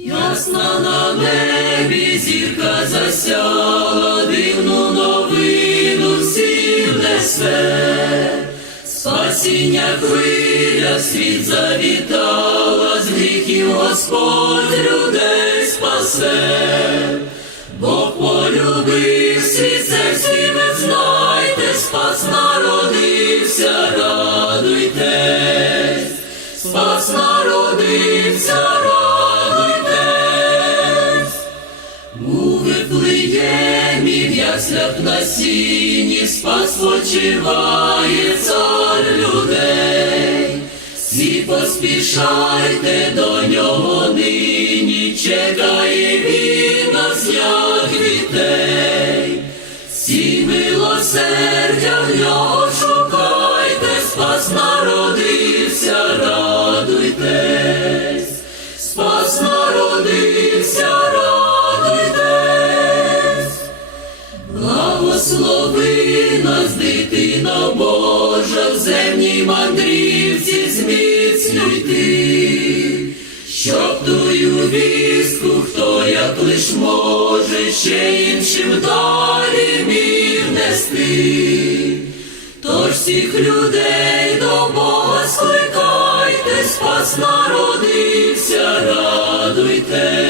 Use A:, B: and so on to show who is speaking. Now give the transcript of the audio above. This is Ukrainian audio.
A: Ясна на небі зірка засяла, дивну новину всім несе. Спасіння хвиля світ завітала, з гріхів Господь людей спасе. Бог полюбив світ, всі ви знайте, спас народився, радуйтесь, спас народився, радуйтесь. Яслях на сіні спас почиває цар людей. Всі поспішайте до нього нині, чекає він нас, як дітей. Всі милосердя в нього шукайте, спас народився, радуйтесь, спас народився, нас, дитина Божа, в земній мандрівці зміцнюй ти, щоб тую вістку, хто як лиш може, ще іншим далі міг нести. Тож всіх людей до Бога скликайте, спас народився, радуйте.